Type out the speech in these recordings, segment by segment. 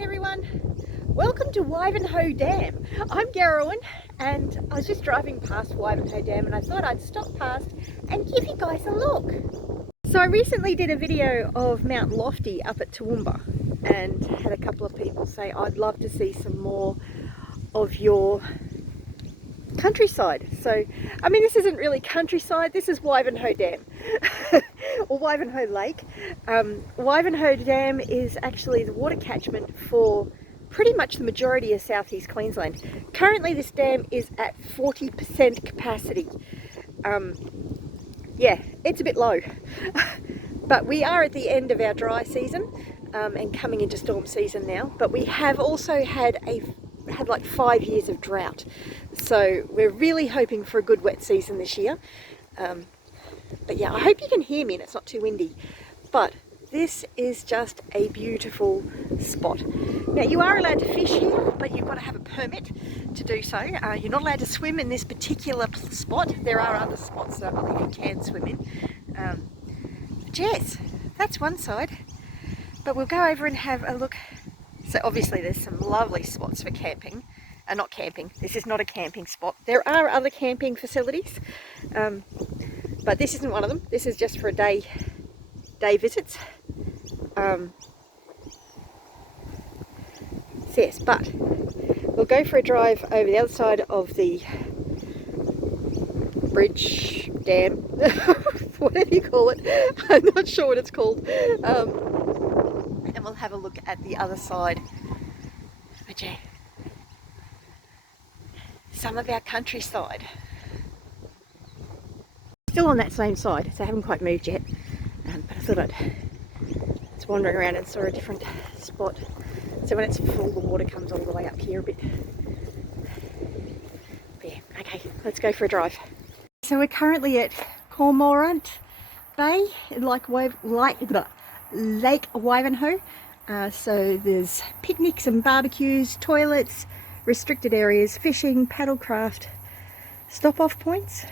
afternoon everyone. Welcome to Wivenhoe Dam. I'm Gerwin and I was just driving past Wivenhoe Dam and I thought I'd stop past and give you guys a look. So I recently did a video of Mount Lofty up at Toowoomba and had a couple of people say I'd love to see some more of your countryside. So I mean, this isn't really countryside, this is Wivenhoe Dam or Wivenhoe Lake. Wivenhoe Dam is actually the water catchment for pretty much the majority of southeast Queensland. Currently this dam is at 40% capacity. Yeah, it's a bit low but we are at the end of our dry season and coming into storm season now, but we have also had like 5 years of drought, so we're really hoping for a good wet season this year. But yeah, I hope you can hear me and it's not too windy, but this is just a beautiful spot. Now you are allowed to fish here, but you've got to have a permit to do so. You're not allowed to swim in this particular spot. There are other spots that I believe you can swim in. But yes, that's one side, but we'll go over and have a look. So obviously there's some lovely spots for camping. Not camping, this is not a camping spot. There are other camping facilities, but this isn't one of them. This is just for a day visits. So yes, but we'll go for a drive over the other side of the bridge, dam, whatever you call it. I'm not sure what it's called. And we'll have a look at the other side. But yeah, some of our countryside. Still on that same side, so I haven't quite moved yet. But I thought I was wandering around and saw a different spot. So when it's full, the water comes all the way up here a bit. But yeah, okay, let's go for a drive. So we're currently at Cormorant Bay, Lake Wivenhoe. So there's picnics and barbecues, toilets, restricted areas, fishing, paddlecraft, stop-off points,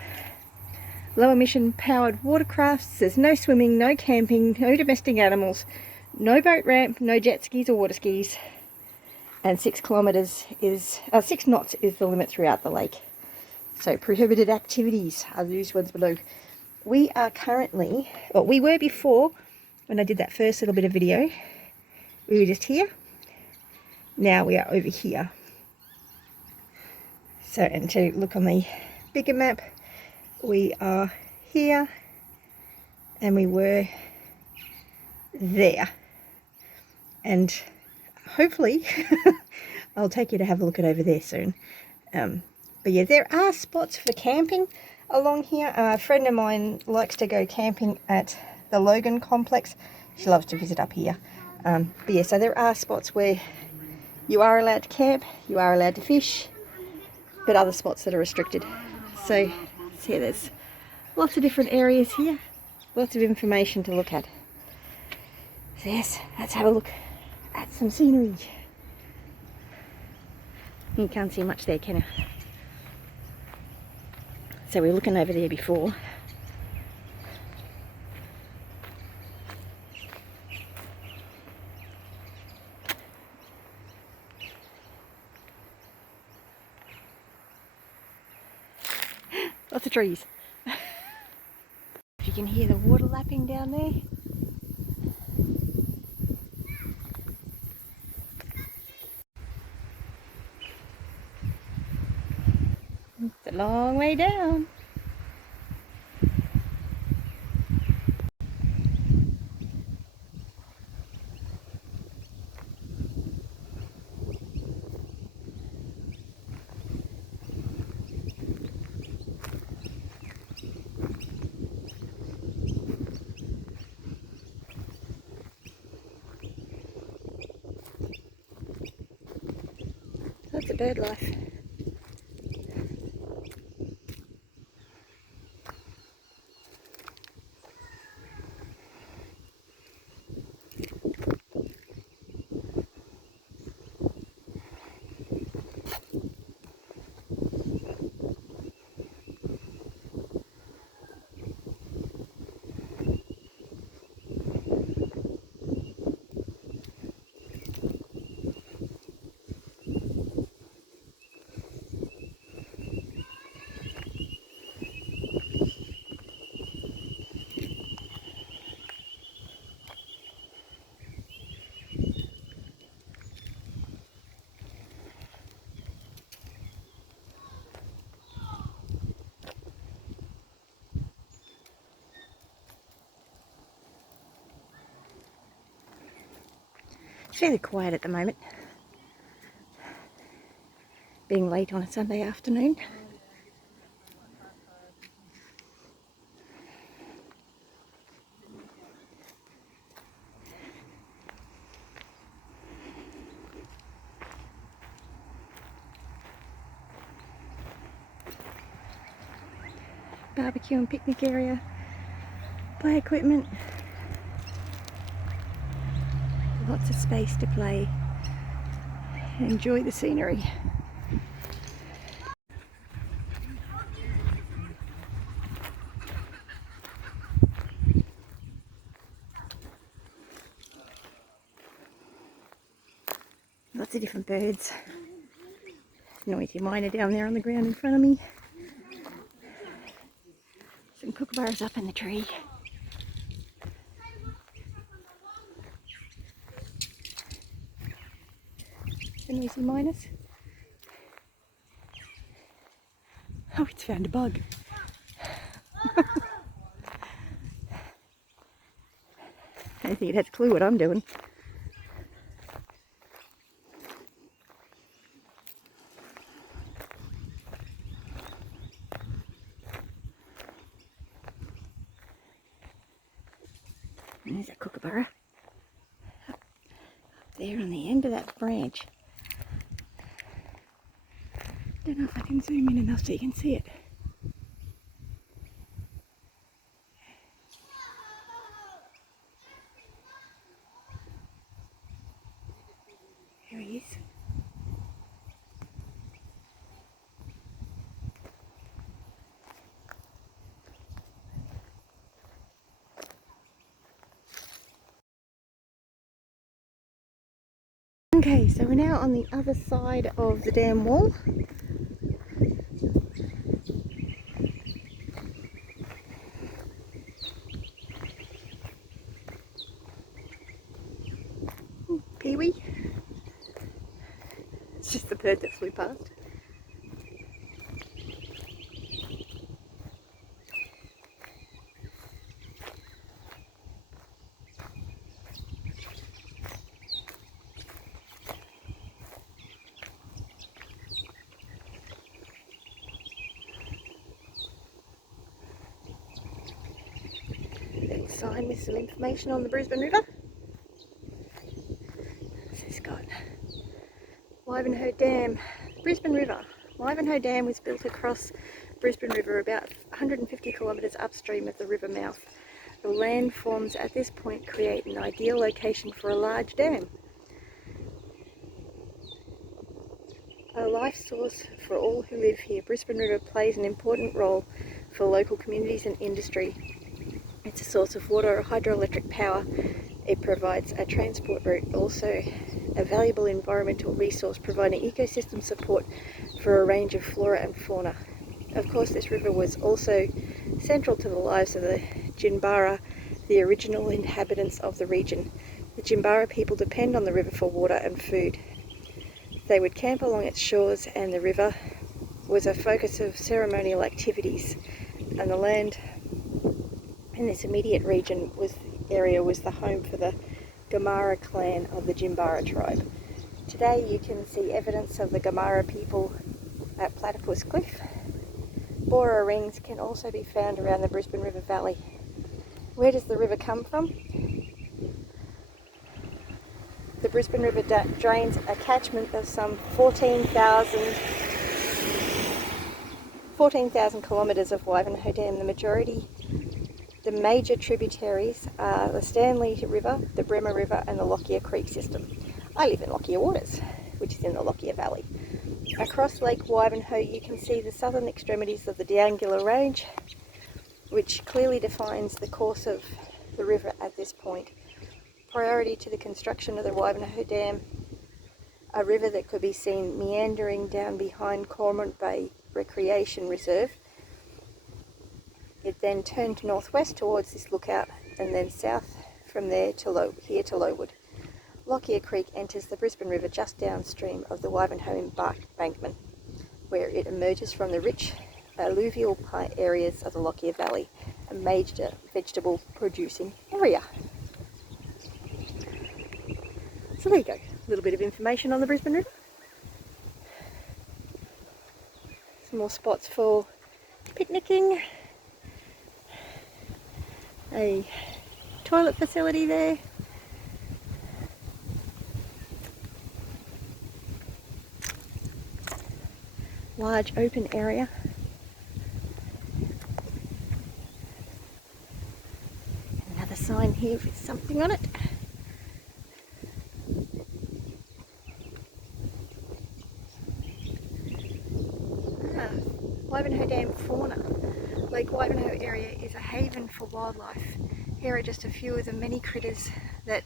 low emission powered watercrafts. There's no swimming, no camping, no domestic animals, no boat ramp, no jet skis or water skis, and 6 knots is the limit throughout the lake. So prohibited activities are those ones below. We are currently, well, we were before when I did that first little bit of video. We were just here. Now we are over here. So, and to look on the bigger map, we are here and we were there. And hopefully I'll take you to have a look at over there soon. But yeah, there are spots for camping along here. A friend of mine likes to go camping at the Logan complex. She loves to visit up here. But yeah, so there are spots where you are allowed to camp, you are allowed to fish, but other spots that are restricted. So see, there's lots of different areas here, lots of information to look at. So yes, let's have a look at some scenery. You can't see much there, can you? So we were looking over there before. Lots of trees. If you can hear the water lapping down there. It's a long way down. Lots of bird life. It's fairly quiet at the moment, being late on a Sunday afternoon. Barbecue and picnic area, play equipment, lots of space to play and enjoy the scenery. Lots of different birds. Noisy miner down there on the ground in front of me. Some kookaburras up in the tree. The noisy miners. Oh, it's found a bug. I don't think it has a clue what I'm doing. There's a kookaburra up there on the end of that branch. Don't know if I can zoom in enough so you can see it. There he is. Okay, so we're now on the other side of the dam wall. Peewee. It's just the bird that flew past. Little sign with some information on the Brisbane River. What's this got? Wivenhoe Dam, Brisbane River. Wivenhoe Dam was built across Brisbane River about 150 kilometres upstream of the river mouth. The landforms at this point create an ideal location for a large dam. A life source for all who live here, Brisbane River plays an important role for local communities and industry. It's a source of water or hydroelectric power. It provides a transport route, also a valuable environmental resource providing ecosystem support for a range of flora and fauna. Of course, this river was also central to the lives of the Jinbara, the original inhabitants of the region. The Jinbara people depend on the river for water and food. They would camp along its shores, and the river was a focus of ceremonial activities, and the land in this immediate region was the home for the Gamara clan of the Jinbara tribe. Today you can see evidence of the Gamara people at Platypus Cliff. Bora rings can also be found around the Brisbane River Valley. Where does the river come from? The Brisbane River drains a catchment of some 14,000 kilometres of Wivenhoe Dam. The major tributaries are the Stanley River, the Bremer River and the Lockyer Creek system. I live in Lockyer Waters, which is in the Lockyer Valley. Across Lake Wivenhoe you can see the southern extremities of the D'Angela Range, which clearly defines the course of the river at this point. Priority to the construction of the Wivenhoe Dam, a river that could be seen meandering down behind Cormorant Bay Recreation Reserve. It then turned northwest towards this lookout and then south from there to here to Lowood. Lockyer Creek enters the Brisbane River just downstream of the Wivenhoe embankment, where it emerges from the rich alluvial areas of the Lockyer Valley, a major vegetable producing area. So there you go, a little bit of information on the Brisbane River. Some more spots for picnicking. A toilet facility there. Large open area. Another sign here with something on it. Wivenhoe Dam fauna. Lake Wivenhoe area is a haven for wildlife. Here are just a few of the many critters that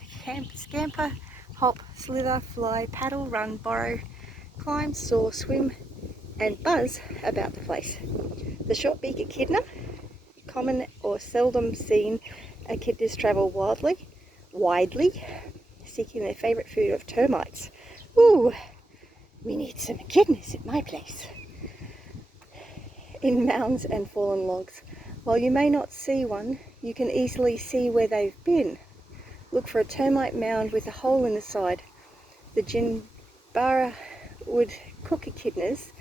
scamper, hop, slither, fly, paddle, run, burrow, climb, soar, swim and buzz about the place. The short-beaked echidna, common or seldom seen echidnas travel widely, seeking their favourite food of termites. Ooh, we need some echidnas at my place. In mounds and fallen logs. While you may not see one, you can easily see where they've been. Look for a termite mound with a hole in the side. The Jinbara would cook echidnas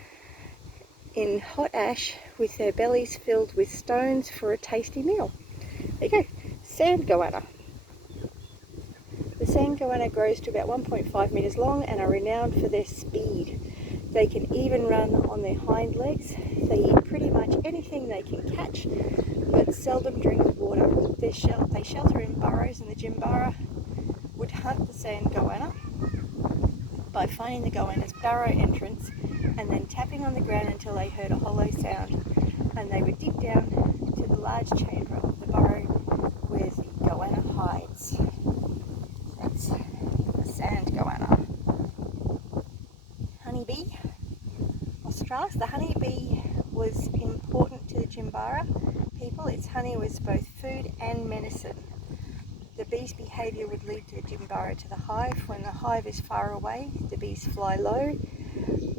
in hot ash with their bellies filled with stones for a tasty meal. There you go, sand goanna. The sand goanna grows to about 1.5 metres long and are renowned for their speed. They can even run on their hind legs. They eat pretty much anything they can catch, but seldom drink water. They shelter in burrows, and the Jinbara would hunt the sand goanna by finding the goanna's burrow entrance and then tapping on the ground until they heard a hollow sound, and they would dig down to the large chamber of the burrow where the goanna hides. That's the sand goanna. Honeybee australis. The honeybee was important to the Jinbara people. Its honey was both food and medicine. The bee's behaviour would lead the Jinbara to the hive. When the hive is far away, the bees fly low.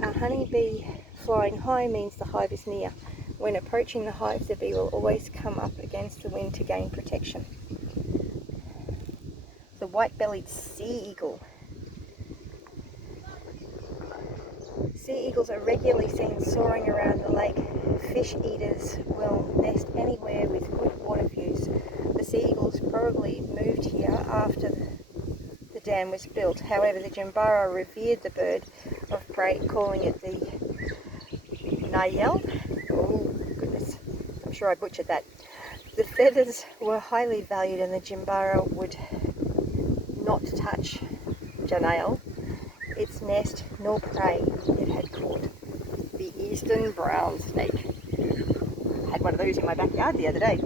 A honeybee flying high means the hive is near. When approaching the hive, the bee will always come up against the wind to gain protection. The white-bellied sea eagle. Sea eagles are regularly seen soaring around the lake. Fish eaters will nest anywhere with good water views. The sea eagles probably moved here after the dam was built. However, the Jinbara revered the bird of prey, calling it the Nayel. Oh goodness, I'm sure I butchered that. The feathers were highly valued, and the Jinbara would not touch Janael, its nest, nor prey it had caught. The eastern brown snake. I had one of those in my backyard the other day.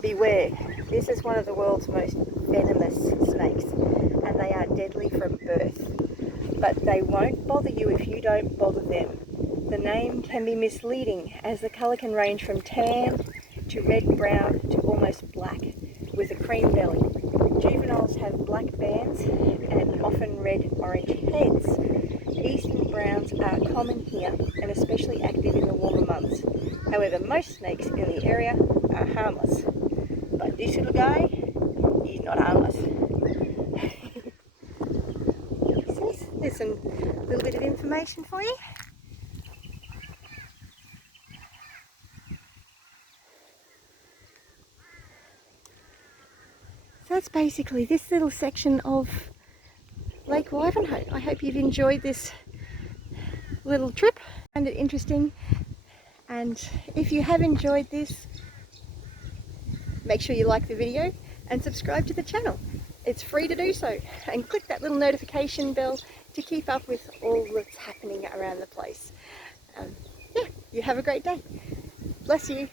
Beware, this is one of the world's most venomous snakes, and they are deadly from birth. But they won't bother you if you don't bother them. The name can be misleading, as the colour can range from tan to red-brown to almost black, with a cream belly. Juveniles have black bands and often red-orange heads. Eastern browns are common here and especially active in the warmer months. However, most snakes in the area are harmless. But this little guy, he's not harmless. So there's some little bit of information for you. So that's basically this little section of Lake Wivenhoe. I hope you've enjoyed this little trip. Found it interesting, and if you have enjoyed this, make sure you like the video and subscribe to the channel. It's free to do so, and click that little notification bell to keep up with all that's happening around the place. Yeah, you have a great day. Bless you.